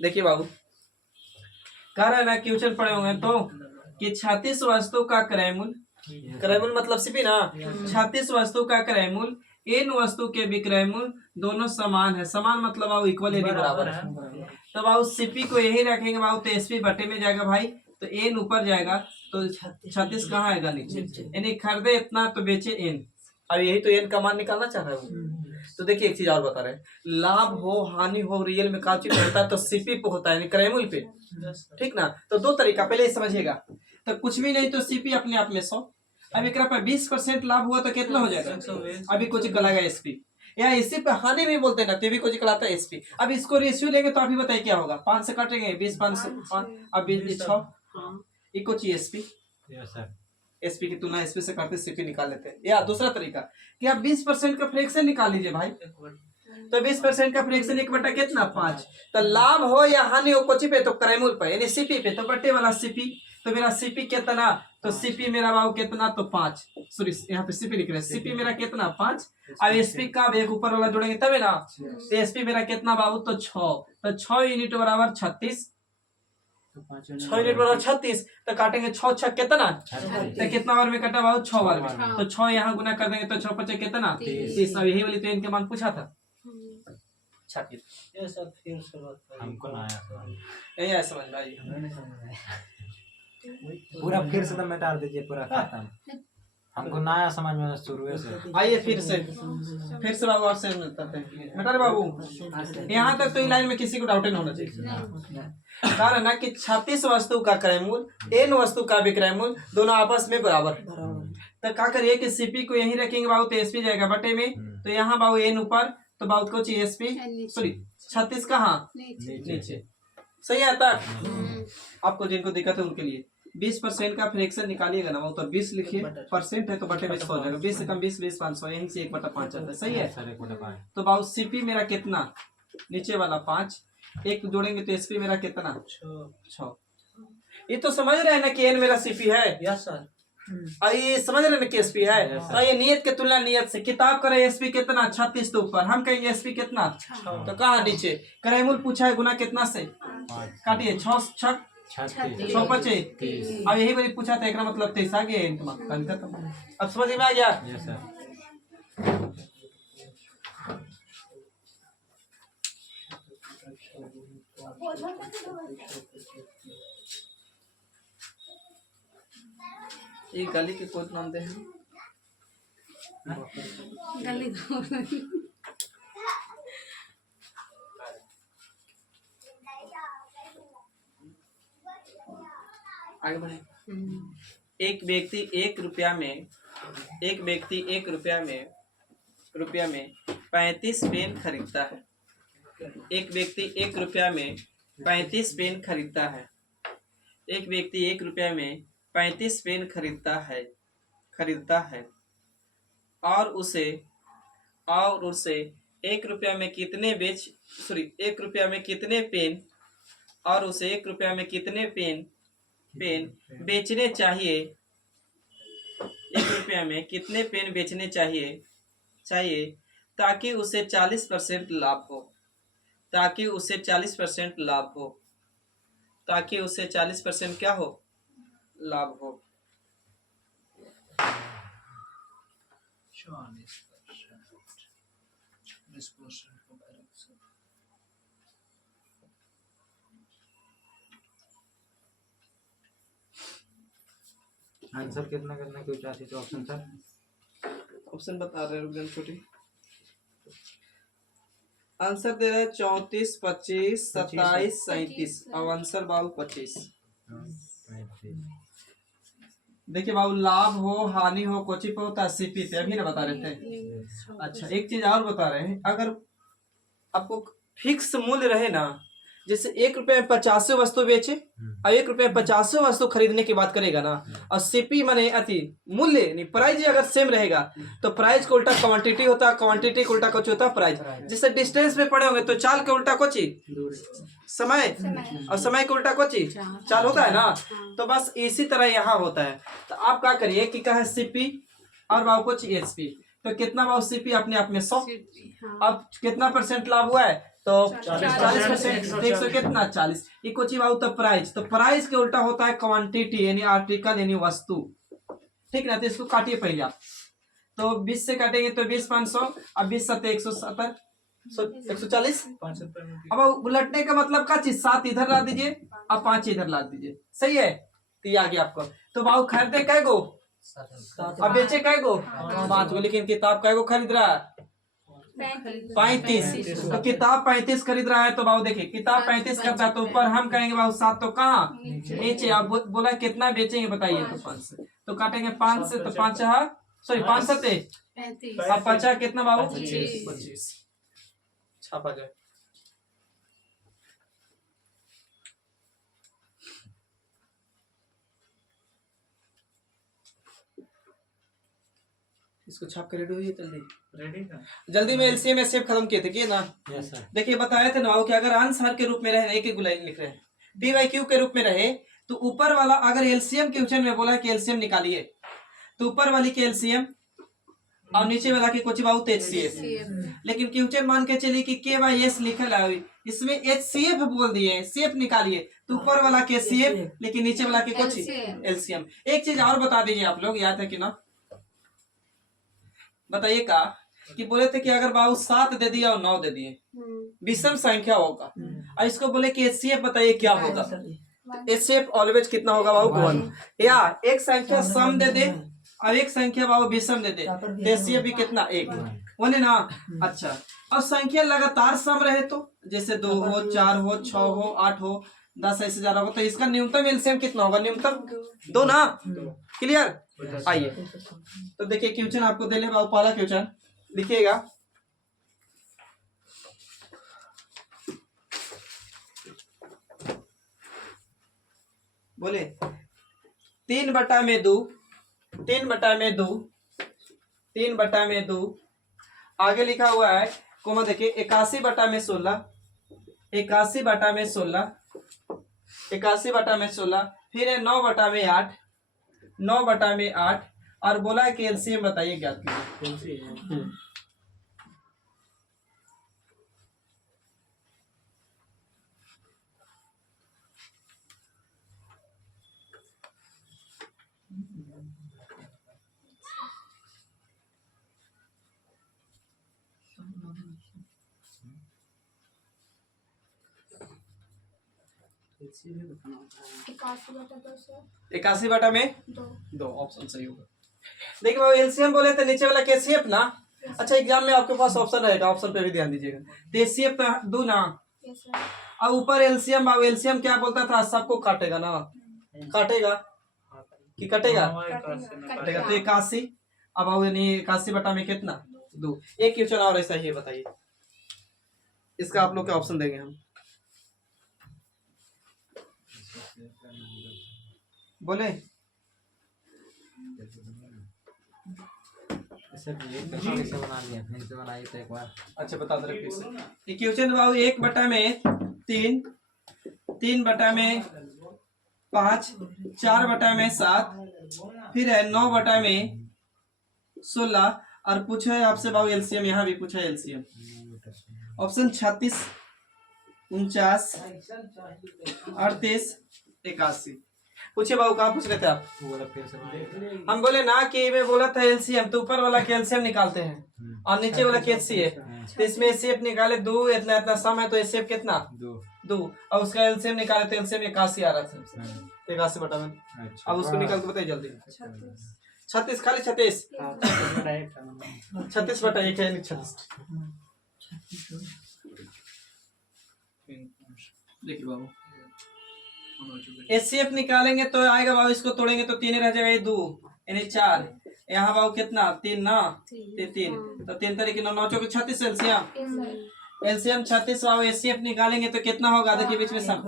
देखिए बाबू, कह रहा है ना क्वेश्चन पढ़े होंगे तो कि 36 वस्तु का क्रय मूल्य, क्रय मूल्य मतलब सीपी ना, 36 वस्तु का क्रय मूल्य n वस्तु के विक्रय मूल्य दोनों समान है। समान मतलब बाबू इक्वल यानी बराबर है। तो बाबू सीपी को यही रखेंगे बाबू, तो एसपी बटे में जाएगा भाई, तो n ऊपर जाएगा तो 36 कहाँ आएगा नीचे, यानी खरीदे इतना तो बेचे n। अब यही तो n का मान निकालना चाह रहा है। तो देखिए एक चीज और बता रहे हैं, लाभ हो हानि हो रियल में का चीज होता है तो सीपी पे होता है, यानी क्रय मूल्य पे, ठीक ना। तो 2 तरीका पहले ही समझिएगा। तो कुछ भी नहीं तो सीपी अपने आप में 100। अब एक पर 20% लाभ हुआ तो कितना हो जाएगा, अभी कुछ गलाएगा एसपी, या इसी पे हानि भी बोलते हैं ना, तो भी कुछ गलाता है एसपी। अब इसको रेशियो लेंगे तो अभी बताइए क्या होगा, 5 से काटेंगे 20 5 से 5, अब 20 6 ये कुछ एसपी, एसपी की तुलना एसपी से करते सीपी निकाल लेते हैं। या दूसरा तरीका कि आप 20% का फ्रैक्शन निकाल लीजिए भाई, तो 20% का फ्रैक्शन 1 कितना 5, तो लाभ हो या हानि हो कोची पे, तो क्रय मूल्य पे यानी सीपी पे, तो बट्टे वाला सीपी। तो मेरा सीपी कितना, तो सीपी मेरा बाबू कितना, तो 5, सॉरी यहाँ पे सीपी लिख रहे हैं, सीपी मेरा कितना 5। अब एसपी का एक ऊपर वाला जोड़ेंगे तब है ना, तो एसपी मेरा कितना बाबू, तो 6, तो 6 यूनिट बराबर 36, 6 यूनिट बराबर 36, तो काटेंगे 6 6 कितना, तो कितना बार में कटा बाबू, 6 बार में, तो 6 यहाँ गुना कर देंगे तो 6 5 कितना 30। अब यही वाली तो इनके मान पूछा था, छत्तीस। ये सब फिर से बताइए। हमको ना आया समझ। यही है समझ भाई। पूरा फिर से तो मिटा दीजिए पूरा खत्म। हमको ना आया समझ में शुरू से। आइए फिर से बाबू आपसे मिलता है बेटा रे बाबू। यहाँ तक तो इस लाइन में किसी को डाउट नहीं होना चाहिए। कारण है कि 36 वस्तु का क्रय मूल्य n वस्तु का विक्रय मूल्य दोनों आपस में बराबर है। तो क्या करिए कि सीपी को यहीं रखेंगे बाबू तो एसपी जाएगा बटे में। तो यहाँ बाबू n ऊपर तो बाबू को चाहिए एसपी सॉरी 36 कहाँ नीचे। सही है तक आपको जिनको दिक्कत है उनके लिए 20% का फ्रैक्शन निकालिएगा ना वो तो 20 लिखिए परसेंट है तो बटे 20 हो जाएगा। 20 से कम 20 20 500 यहीं से 1/5 आता है। सही है। तो बाबू सीपी मेरा कितना नीचे वाला 5 एक जोड़ेंगे तो एसपी मेरा कितना 6। ये तो समझ रहे हैं ना कि एन मेरा सीपी है। Yes sir. ये समझ रहे हैं ना कि एसपी है। तो ये नियत के तुलना नियत से किताब करे एसपी कितना 36 तो ऊपर हम कहेंगे एसपी कितना तो कहाँ नीचे। क्रय मूल्य पूछा है गुना कितना से काटिए 6 6 बचे। अब यही वाली पूछा था एक मतलब 23 आ गया। अब समझ में आ गया। ये गली के कोड नाम दे हैं गली आगे बढ़े। एक व्यक्ति 1 रुपया में 35 पेन खरीदता है। एक व्यक्ति 1 रुपया में 35 पेन खरीदता है। एक व्यक्ति 1 रुपया में 35 पेन खरीदता है और उसे 1 रुपया में कितने 1 रुपया में कितने पेन और उसे 1 रुपया में कितने पेन बेचने चाहिए। 1 रुपया में कितने पेन बेचने चाहिए ताकि उसे 40% लाभ हो। ताकि उसे 40% क्या हो लाभ हो। 40% को करेक्ट। आंसर कितना करने की चाहती तो ऑप्शन सर ऑप्शन बता रहे हैं छोटी। आंसर दे रहे हैं 34 25 27 37 अब आंसर बाबू 25। देखिए बाबू लाभ हो हानि हो कोची पे होता है सीपी पे अभी ना बता रहे थे। अच्छा एक चीज और बता रहे हैं अगर आपको फिक्स मूल्य रहे ना जैसे 1 रुपये में 50 वस्तु बेचे और 1 रुपये में 50 वस्तु खरीदने की बात करेगा ना और सीपी माने अति मूल्य नहीं प्राइस अगर सेम रहेगा तो प्राइस का उल्टा क्वांटिटी होता है क्वांटिटी का उल्टा कुछ होता है प्राइस। जैसे डिस्टेंस में पड़े होंगे तो चाल के उल्टा कोची समय और समय के उल्टा कोची चाल होता है ना। तो बस इसी तरह यहाँ होता है। तो आप क्या करिए कि कहे सीपी और बाबू कुछ एसपी तो कितना बाबू सीपी अपने आप में 100 अब कितना परसेंट लाभ हुआ है तो 40%। 100 कितना 40 ये कुछ बाबू तो प्राइस के उल्टा होता है क्वांटिटी यानी आर्टिकल यानी वस्तु। ठीक ना। तो इसको काटिए पहले आप तो 20 से काटेंगे तो 20 500 अब 20 7 170 140। अब उलटने का मतलब क्या चीज 7 इधर ला दीजिए अब 5 इधर ला दीजिए। सही है। तो ये आ गया आपको। तो बाबू खरीदे कै गो अब बेचे कै गो 5 गो लेकिन किताब कै गो खरीद रहा है 35। तो किताब 35 खरीद रहा है तो बाबू देखिए किताब 35 करता है तो ऊपर हम कहेंगे बाबू 7 तो कहाँ नीचे। अब बोला कितना बेचेंगे बताइए तो 5 से तो काटेंगे 5 से तो 5 सॉरी 5 7 अब 50 कितना बाबू 25 छापा जाए। इसको छाप कर रेडी हुई रेडी का जल्दी में एलसीएम एसएफ खत्म किए थे कि ना। Yes sir. देखिए बताया थे ना कि अगर आंसर के रूप में रहे एक एक लाइन लिख रहे हैं पीवाईक्यू के रूप में रहे तो ऊपर वाला अगर एलसीएम क्वेश्चन में बोला कि एलसीएम निकालिए तो ऊपर वाली के एलसीएम और नीचे वाला के कुछ बाबू एचसीएफ। लेकिन क्वेश्चन मान के चलिए कि के बाई एस लिखल है इसमें एचसीएफ बोल दिए सीएफ निकालिए तो ऊपर वाला के सीएफ लेकिन नीचे वाला के कुछ एलसीएम। एक चीज और बता दीजिए आप लोग याद है कि ना बताइए का कि बोले थे कि अगर बाबू 7 दे दिया और 9 दे दिए विषम संख्या होगा, और इसको बोले कि एचसीएफ बताइए क्या होगा। एचसीएफ ऑलवेज कितना होगा बाबू 1, या एक संख्या सम दे दे और एक संख्या बाबू विषम दे दे, एचसीएफ भी कितना 1 1 है ना। अच्छा, और संख्या लगातार सम रहे तो जैसे 2 हो, 4 हो, 6 हो, 8 हो, 10 ऐसे ज्यादा हो, तो इसका न्यूनतम एलसीएम कितना होगा, न्यूनतम 2 ना। क्लियर। आइए तो देखिए क्वेश्चन आपको दे ले बाबू, पहला क्वेश्चन लिखिएगा। बोले 3/2, 3/2, 3/2, आगे लिखा हुआ है कोमा देखिए 81/16, 81/16, 81/16, फिर है 9/8, 9/8, और बोला है कि एलसीएम बताइए ज्ञात कीजिए। इक्यासी बटा 200 81 में 2 2 ऑप्शन सही होगा। देखिए बाबू एलसीएम बोले थे नीचे वाला केसीएफ ना। अच्छा एग्जाम में आपके पास ऑप्शन रहेगा, ऑप्शन पे भी ध्यान दीजिएगा। तो एचसीएफ तो 2 ना, यस सर और ऊपर एलसीएम, बाबू एलसीएम क्या बोलता था, सबको काटेगा ना, काटेगा कि कटेगा, कटेगा तो 81। अब बाबू यानी 81 में कितना 2। एक क्वेश्चन और ऐसा ही है, बताइए इसका आप लोग के ऑप्शन देंगे हम। बोले अच्छा बता दे फिर से क्वेश्चन बाबू। 1/3, 3/5, 4/7, फिर है 9/16, और पूछा है आपसे बाबू एलसीएम, यहाँ भी पूछा है एलसीएम। ऑप्शन 36, 49, 38, 81। पूछे बाबू कहाँ पूछ रहे थे आप? हम बोले ना कि मैं बोला था एलसीएम, तो ऊपर वाला के एलसीएम निकालते हैं और नीचे वाला के एचसीएफ। तो इसमें एचसीएफ निकाले 2, इतना इतना सम है तो एचसीएफ कितना 2, और उसका एलसीएम निकाले तो एलसीएम 81 आ रहा था, 81/में। अब उसको निकाल के बताइए जल्दी। 36 खाली 36, 36/1 है 36। देखिए बाबू एचसीएफ निकालेंगे तो आएगा बाबू, इसको तोड़ेंगे तो 3 रह जाएगा, 2 यानी 4, यहाँ बाबू कितना 3 ना, 3 तो 3 तरीके 9 चौके 36 एलसीएम, एलसीएम 36 बाबू। एचसीएफ निकालेंगे तो कितना होगा, देखिए बीच में सम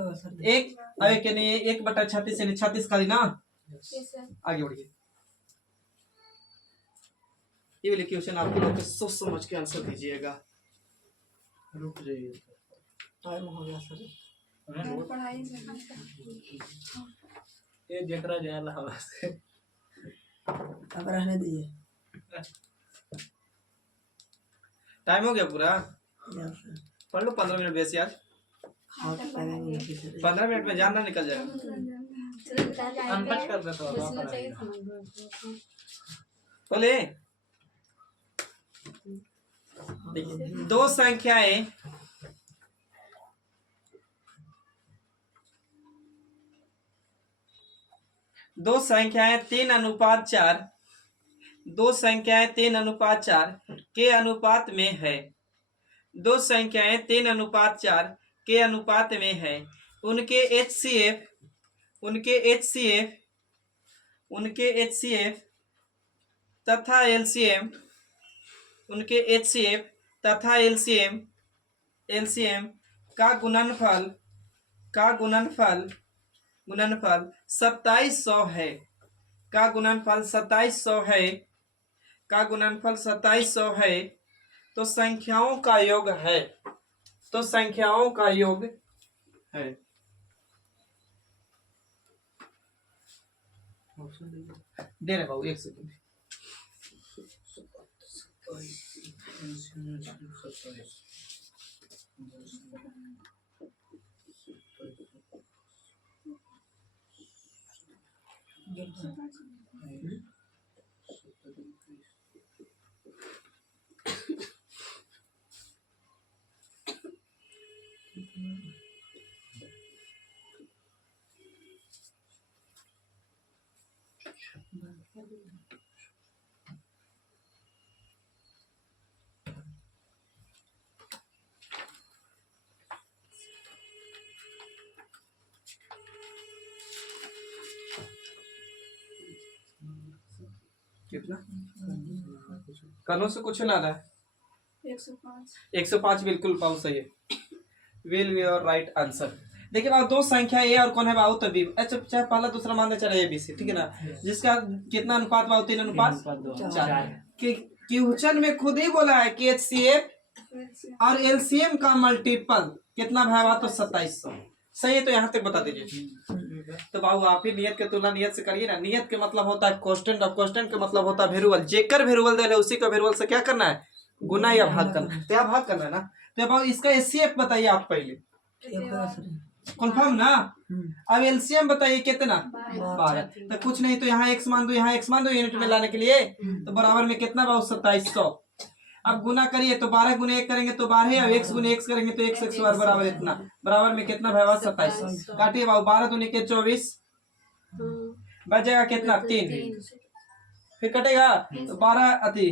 1 और 1 यानी 1/36 यानी 36 खाली ना। आगे बढ़िए, ये वाले क्वेश्चन आप लोग सोच समझ के आंसर दीजिएगा। रुक जाइए, टाइम हो गया सर। पढ़ाई ये जकरा जाला हवा से अब रहने दीजिए। टाइम हो गया पूरा, यहाँ से पढ़ लो 15 मिनट बेस यार, 15 मिनट में जानना निकल जाएगा। अनपढ़ कर देता हूँ बोले देखिए 2 संख्याएं दो संख्याएं 3:4, 2 संख्याएं 3:4 के अनुपात में है, 2 संख्याएं 3:4 के अनुपात में है। उनके एचसीएफ तथा एलसीएम, उनके एचसीएफ तथा एलसीएम का गुणनफल 2700 है, का गुणनफल 2700 है, का गुणनफल 2700 है। तो संख्याओं का योग है, तो संख्याओं का योग है। दे रहे बाबू 1 सेकंड। कितना कनों से कुछ ना रहा 105 105 बिल्कुल पाओ सही है। Will be your right answer. देखिए बाबू दो संख्या ए और कौन है बाबू तभी अच्छा चाहे पहला दूसरा मानना चले ए बी सी ठीक है ना, जिसका कितना अनुपात बाबू 3 अनुपात 4 कि क्वेश्चन में खुद ही बोला है कि HCF और LCM का मल्टीपल कितना भाई तो 2700 सही है। तो यहाँ तक बता दीजिए। तो बाबू आप ही नियत के तुलना नियत से करिए ना। नियत के मतलब होता है कांस्टेंट और कांस्टेंट का मतलब होता है वेरिएबल। जेकर वेरिएबल दे उसी का वेरिएबल से क्या करना है गुना या भाग करना है। तो यहाँ भाग करना है ना। तो बाबू इसका HCF बताइए आप पहले कंफर्म ना। अब LCM बताइए कितना 12। तो कुछ नहीं तो यहाँ x मान दो यहाँ x मान दो यूनिट में लाने के लिए। तो बराबर में कितना बाबू 2700। अब गुना करिए तो 12 गुने 1 करेंगे तो 12 और x गुने x करेंगे तो x बार बराबर इतना बराबर में कितना भाई 2700। काटिए बाबू 12 दूनी के 24 बच जाएगा कितना 3 फिर कटेगा तो 12 अति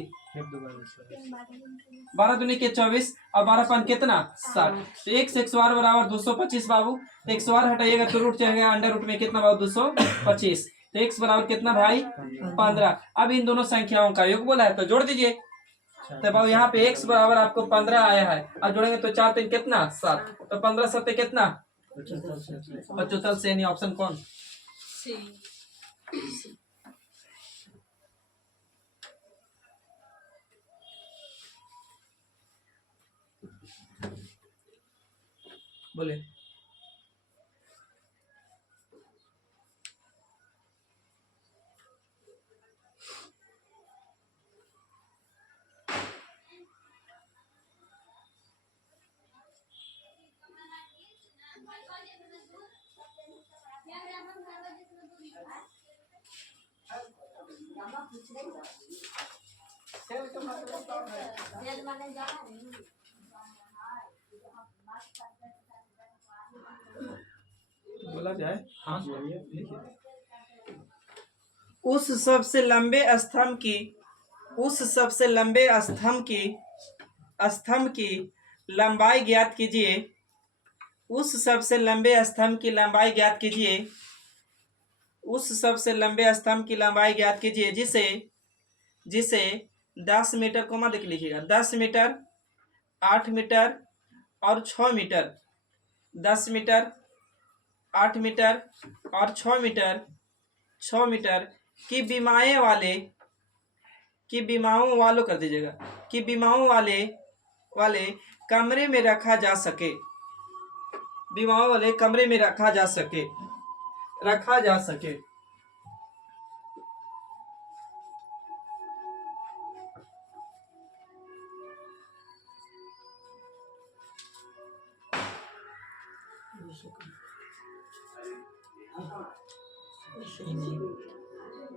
12 दूनी के 24 और 12 पान कितना 60। तो x 108 बराबर 225 बाबू। तो 108 हटाइएगा तो रूट जाएगा अंडर रूट में कितना बाबू 225। तो x बराबर कितना भाई 15। अब इन दोनों संख्याओं का योग बोला है तो जोड़ दीजिए। तो बाबू यहाँ पे x बराबर आपको 15 आया है और जोड़ेंगे तो 4 3 कितना 7। तो 15 7 कितना 75 से यानी ऑप्शन कौन बोले। बोला जाए हाँ बोलिए। उस सबसे लंबे स्तंभ की लंबाई ज्ञात कीजिए। उस सबसे लंबे स्तंभ की लंबाई ज्ञात कीजिए। उस सबसे लंबे स्तंभ की लंबाई ज्ञात कीजिए जिसे 10 मीटर को मत लिखिएगा 10 मीटर 8 मीटर और 6 मीटर 10 मीटर 8 मीटर और 6 मीटर की बीमाओं वालों कर दीजिएगा कि बीमाओं वाले कमरे में रखा जा सके। बीमाओं वाले कमरे में रखा जा सके।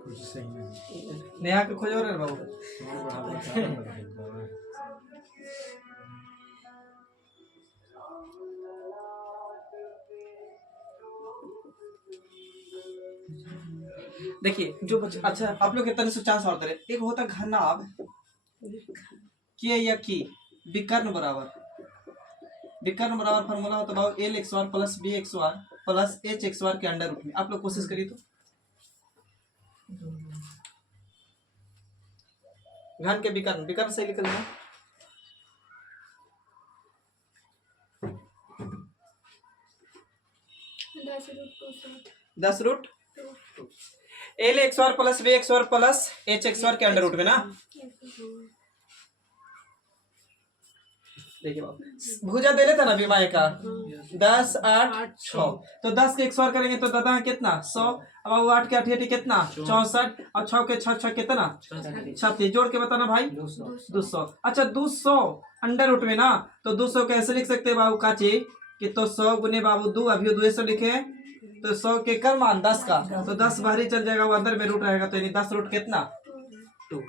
कुछ सही नहीं नेहा के खोजो रे बाबू। देखिए जो बच्चे अच्छा आप लोग कितने से चांस और दे एक होता घनाभ किया या की विकर्ण बराबर फॉर्मूला होता बाबू एल एक्स वार प्लस बी एक्स वार प्लस एच एक्स वार के अंडर रूट में। आप लोग कोशिश करिए तो घन के विकर्ण सही निकल जाए। दस रूट एल एक्स वार प्लस बी एक्स वार प्लस एच एक्स वार के अंडर रूट में ना। देखिए बाबू भुजा दे लेता ना बीमाए का 10 8 6 तो 10 के एक्स वार करेंगे तो दादा कितना 100। अब 8 के 8 कितना 64 और 6 के 6 कितना 36 जोड़ के बताना भाई 200। अच्छा 200 अंडर रूट में ना तो 200 कैसे लिख सकते हैं बाबू काची कि तो 100 गुने बाबू 2 अभी 2 से लिखे तो 100 के कर मान 10 का तो 10 बाहरी चल जाएगा वो अंदर में रूट रहेगा तो यानी 10 रूट कितना 2।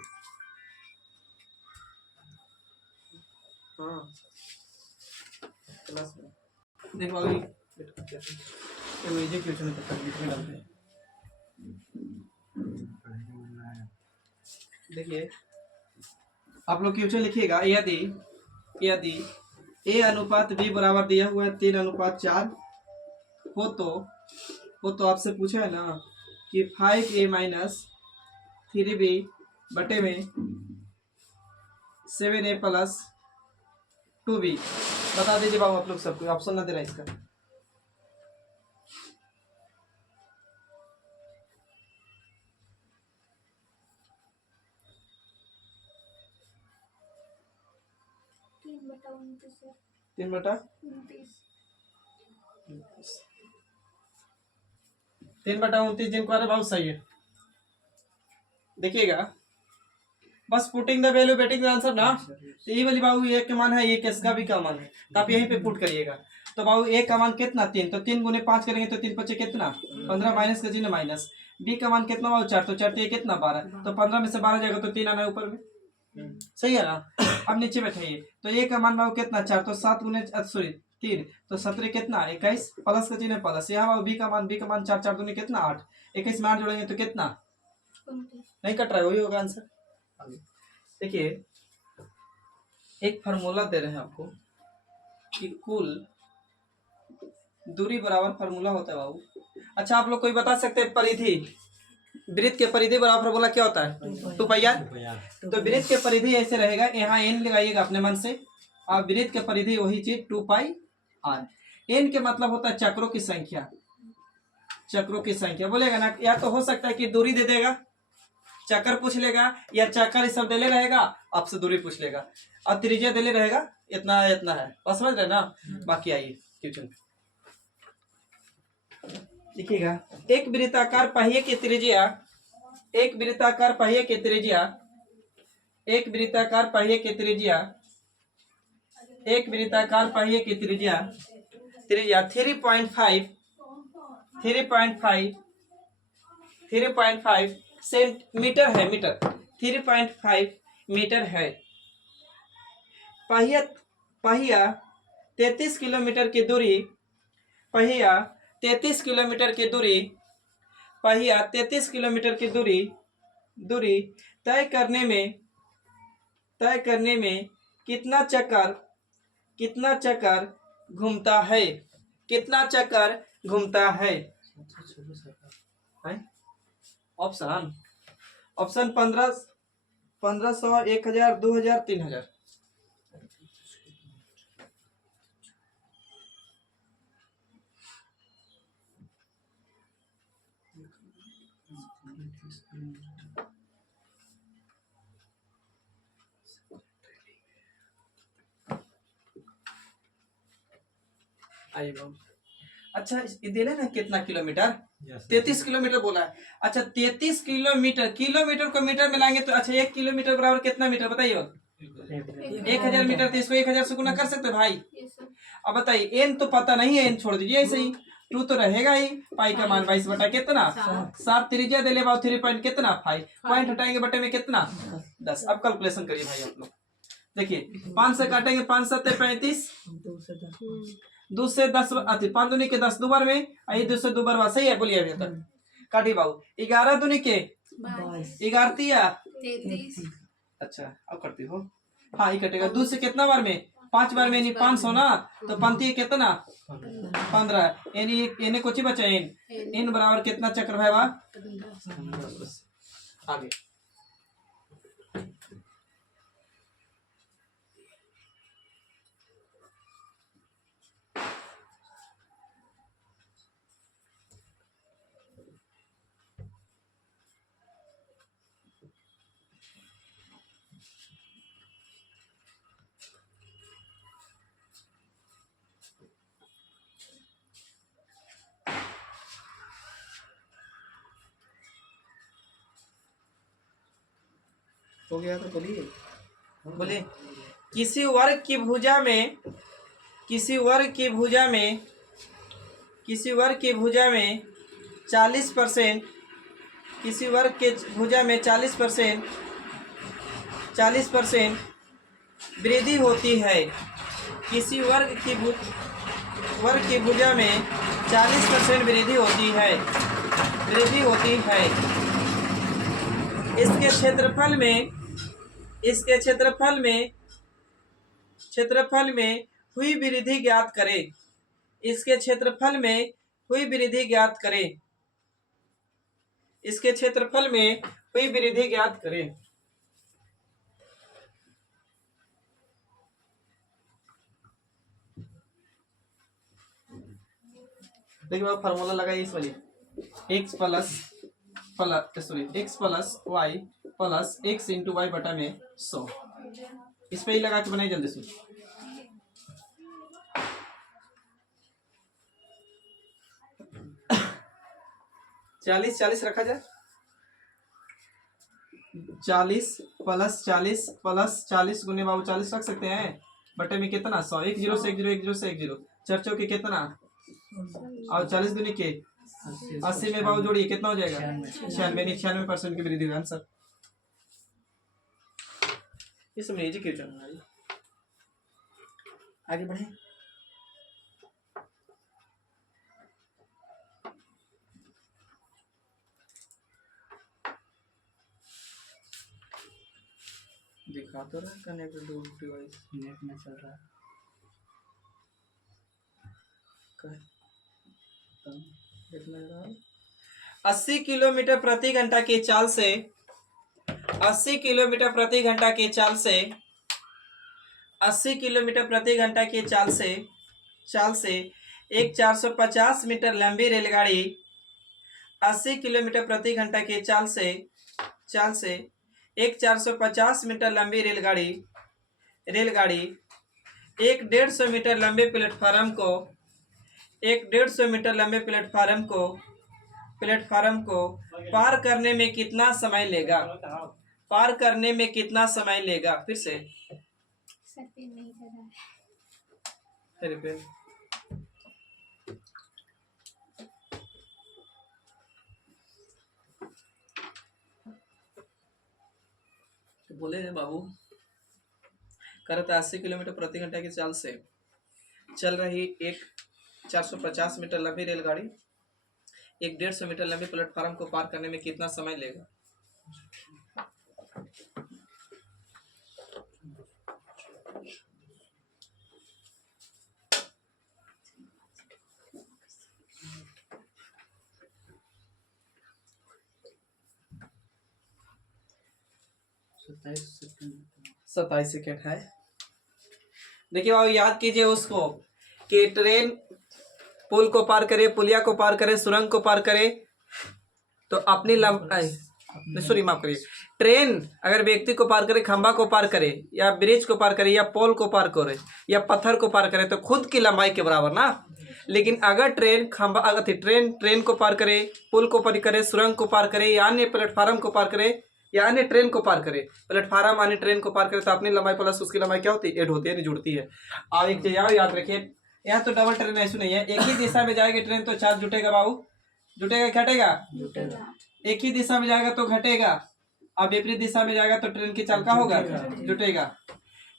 हाँ क्लास में देखो अभी ये इजी क्वेश्चन है तब लिखने डालते हैं। देखिए आप लोग क्वेश्चन लिखिएगा, यदि यदि ए अनुपात बी बराबर दिया हुआ है 3:4 हो तो आपसे पूछा है ना कि 5a माइनस 3b बटे में 7a प्लस 2b। बता दीजिए बाबू आप लोग सबको, ऑप्शन ना दे रहा है इसका। तीन बटा 29 है। 3/29 29। 3/29 जिनको आ रहा है बहुत सही है। देखिएगा बस putting the value getting the answer ना, तो ये वाली बाबू एक का मान है, ये किसका भी का मान है, तो आप यहीं पे पुट करिएगा। तो बाबू एक का मान कितना 3, तो 3 गुने 5 करेंगे तो 3 पचे कितना 15 माइनस का चिन्ह माइनस। बी का मान कितना बाबू 4, तो 4 ये कितना 12, तो 15 में से 12 जाएगा तो 3 आना है ऊपर में, सही है ना। अब नीचे बैठाइए, तो ए का मान बाबू कितना 4, तो 7 गुने 3 तो 17 कितना 21 प्लस का चिन्ह प्लस। यहाँ बाबू बी का मान 4, 4 दूनी कितना 8, 21 में 8 जोड़ेंगे तो कितना 29। नहीं कट रहा है, वही होगा आंसर। देखिए एक फार्मूला दे रहे हैं आपको कि कुल दूरी बराबर फार्मूला होता है बाबू। अच्छा आप लोग कोई बता सकते हैं परिधि, वृत्त के परिधि बराबर फार्मूला क्या होता है 2 पाई आर। तो वृत्त के परिधि ऐसे रहेगा, यहाँ एन लगाइएगा अपने मन से, और वृत्त के परिधि वही चीज 2 पाई आर। एन के मतलब होता है चक्रों की संख्या, चक्रों की संख्या बोलेगा ना, या तो हो सकता है कि दूरी दे देगा, चक्कर पूछ लेगा, या चक्कर सब देले रहेगा आपसे दूरी पूछ लेगा, और त्रिज्या देले रहेगा इतना इतना है, बस समझ रहे ना। बाकी आइए क्वेश्चन देखिएगा, एक वृत्ताकार पहिए की त्रिज्या, एक वृत्ताकार पहिए की त्रिज्या, एक वृत्ताकार पहिए की त्रिज्या, एक वृत्ताकार पहिए की त्रिज्या 3.5 सेंटीमीटर है, मीटर 3.5 मीटर है। पहिया 33 किलोमीटर की दूरी, पहिया 33 किलोमीटर की दूरी, पहिया 33 किलोमीटर की दूरी तय करने में कितना चक्कर घूमता है, कितना चक्कर घूमता है। ऑप्शन 1500, 1000, 2000, 3000। आइए बाबू, अच्छा ये दे ना कितना किलोमीटर 33 किलोमीटर बोला है। अच्छा 33 किलोमीटर, किलोमीटर को मीटर में लाएंगे तो अच्छा 1 किलोमीटर बराबर कितना मीटर बताइए। 1000 मीटर, तो इसको 1000 से गुना कर सकते हैं भाई। अब बताइए एन तो पता नहीं है, एन छोड़ दीजिए, ऐसे ही 2 तो रहेगा ही। पाई का मान 22 बटा कितना 7, त्रिज्या दे ले बाबू 3 पॉइंट कितना 5, पॉइंट हटाएंगे बटे में कितना 10। अब कैलकुलेशन करिए भाई आप लोग, देखिए 5 से काटेंगे 5 7 35, 2 से 10 अति 5 दूनी के 10 दोबार में, 2 से 2 बार सही है, बोलिए अभी तक काटिए बाबू। 11 दूनी के 11 या 33। अच्छा अब करती हो, हाँ ये कटेगा 2 से कितना बार में 5 बार में, 500 ना, तो पंती कितना 15, एने कुछ ही बचा एन बराबर कितना चक्र है वह आगे। हो गया तो बोलिए किसी वर्ग की भुजा में 40%, किसी वर्ग के भुजा में 40% वृद्धि होती है, किसी वर्ग की भुजा में 40% वृद्धि होती है इसके क्षेत्रफल में हुई वृद्धि ज्ञात करें। इसके क्षेत्रफल में हुई वृद्धि ज्ञात करें। इसके क्षेत्रफल में हुई वृद्धि ज्ञात करें। देखिए बाबू फार्मूला लगाइए इस वाली x plus y plus x into y बटा में 100। इस पे ही लगा के बनाइए जल्दी से। 40 रखा जाए। 40 प्लस 40 गुने बाबू 40 रख सकते हैं बटे में कितना 100। 1 0 से 1 0 1 0 से 1 0 चर्चों के कितना और 40 दुनी के 80 में बाबू जोड़िए कितना हो जाएगा 96% की वृद्धि हुआ आंसर। इसमें एजुकेशन आगे बढ़े। दिखा तो रहा कनेक्ट डिवाइस नेट में चल रहा है। देखने लगा 80 किलोमीटर प्रति घंटा की चाल से 80 किलोमीटर प्रति घंटा की चाल से 80 किलोमीटर प्रति घंटा की चाल से एक 450 मीटर लंबी रेलगाड़ी 80 किलोमीटर प्रति घंटा की चाल से एक 450 मीटर लंबी रेलगाड़ी एक 150 मीटर लंबे प्लेटफार्म को पार करने में कितना समय लेगा। फिर से सर पे नहीं चला है। रिपेयर तो बोले हैं बाबू करता 80 किलोमीटर प्रति घंटा की चाल से चल रही एक 450 मीटर लंबी रेलगाड़ी एक 150 मीटर लंबी प्लेटफार्म को पार करने में कितना समय लेगा। सत्ताईस सेकेंड है। देखिए बाबू याद कीजिए उसको कि ट्रेन पुल को पार करे, पुलिया को पार करे, सुरंग को पार करे तो अपनी माफ करिए, ट्रेन अगर व्यक्ति को पार करे, खंबा को पार करे या ब्रिज को पार करे या पोल को पार करे या पत्थर को पार करे तो खुद की लंबाई के बराबर ना। लेकिन अगर ट्रेन को पार करे, पुल को पार करे, सुरंग को पार करे या अन्य प्लेटफार्म को पार करे या अन्य ट्रेन को पार करे, प्लेटफार्म अन्य ट्रेन को पार करे तो अपनी लंबाई प्लस उसकी लंबाई क्या होती है ऐड होती है, नहीं जुड़ती है। अब एक चीज याद रखिए, यहाँ तो डबल ट्रेन ऐसी नहीं है, एक ही दिशा में जाएगी ट्रेन तो चार्ज जुटेगा बाबू, जुटेगा घटेगा, एक ही दिशा में जाएगा तो घटेगा, अब विपरीत दिशा में जाएगा तो ट्रेन की चाल का होगा जुटेगा।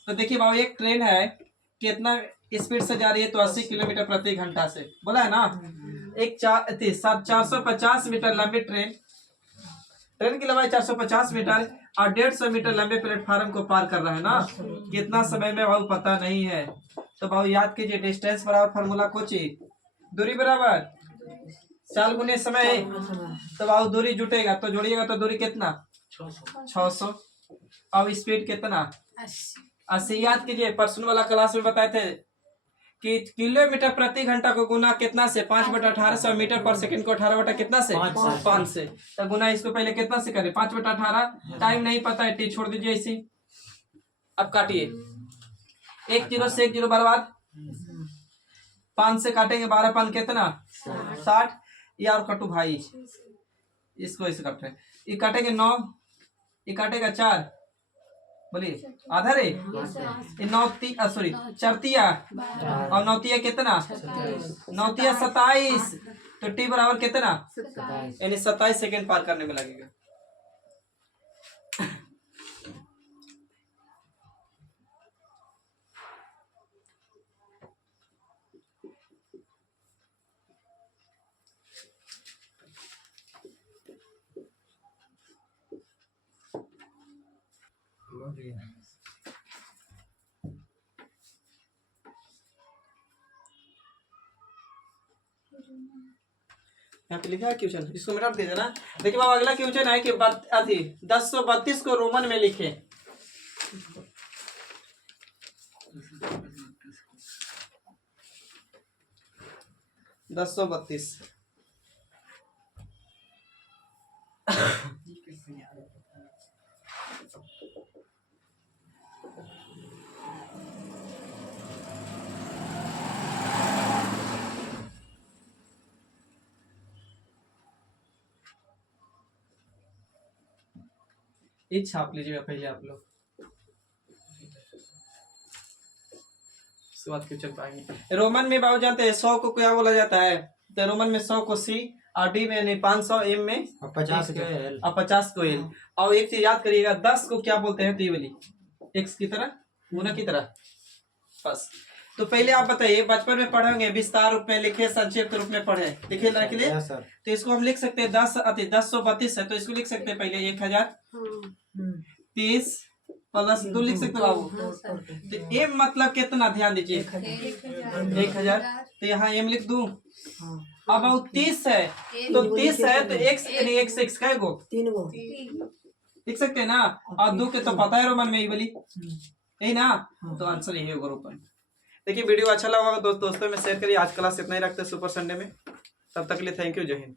तो देखिए बाबू एक ट्रेन है कितना स्पीड से जा रही है तो 80 किलोमीटर प्रति घंटा से बोला है ना। एक 450 मीटर लंबी ट्रेन की लंबाई 450 मीटर और 150 मीटर लंबे प्लेटफार्म को पार कर रहा है ना। कितना समय में बाबू पता नहीं है तो बाबू याद कीजिए डिस्टेंस बराबर फार्मूला कोची दूरी बराबर चाल गुने समय तो बाबू दूरी जुटेगा तो जोड़िएगा तो दूरी कितना 600। अब स्पीड कितना 80। याद कीजिए परसों वाला क्लास में बताए थे कि किलोमीटर प्रति घंटा को गुना कितना से 5/1800 मीटर पर सेकंड को 18 बटा कितना से 5 से तो गुना इसको पहले कितना से करें 5/18। टाइम नहीं पता है टी छोड़ दीजिए इसी। अब काटिए 1 0 से 1 0 बर्बाद 5 से काटेंगे 12 5 कितना 60। ये और कटू भाई इसको इसे काट रहे ये काटेंगे 9 ये काटेगा 4 बोलिए आधा रे सॉरी चरतिया और नौतिया कितना 27 तो टी बराबर कितना यानी 27 सेकेंड पार करने में लगेगा। यहाँ पे लिखा है क्वेश्चन, इसको मिटा दीजिए ना। देखिए बाबू अगला क्वेश्चन है कि 1032 को रोमन में लिखे। दस सौ बत्तीस ये छाप लीजिएगा पहले आप लोग, उसके बाद क्वेश्चन पाएंगे। रोमन में बाबू जानते हैं 100 को क्या बोला जाता है? तो रोमन में 100 को सी, और डी में यानी 500, एम में और 50 के एल। और 50 को एल। और एक चीज याद करिएगा, 10 को क्या बोलते हैं? तो ये वाली एक्स की तरह, गुना की तरह, बस। तो पहले आप बताइए, बचपन में पढ़ेंगे विस्तार रूप में लिखे, संक्षेप के रूप में पढ़े, लिखे ना के लिए। Yes sir. तो इसको हम लिख सकते हैं 1032 है, तो इसको लिख सकते हैं पहले 1030 प्लस 2 लिख सकते हो बाबू। तो एम मतलब कितना, ध्यान दीजिए, 1000। तो यहाँ एम लिख दूं। अब बाबू 30 है, तो 30 है तो एक्स यानी एक्स का गो 3 गो लिख सकते हैं ना। और 2 के तो पता है रोमन में ये वाली, यही ना। तो आंसर यही होगा रोमन। देखिए वीडियो अच्छा लगा होगा दोस्तों में शेयर करिए। आज क्लास इतना ही रखते हैं सुपर संडे में। तब तक के लिए थैंक यू, जय हिंद।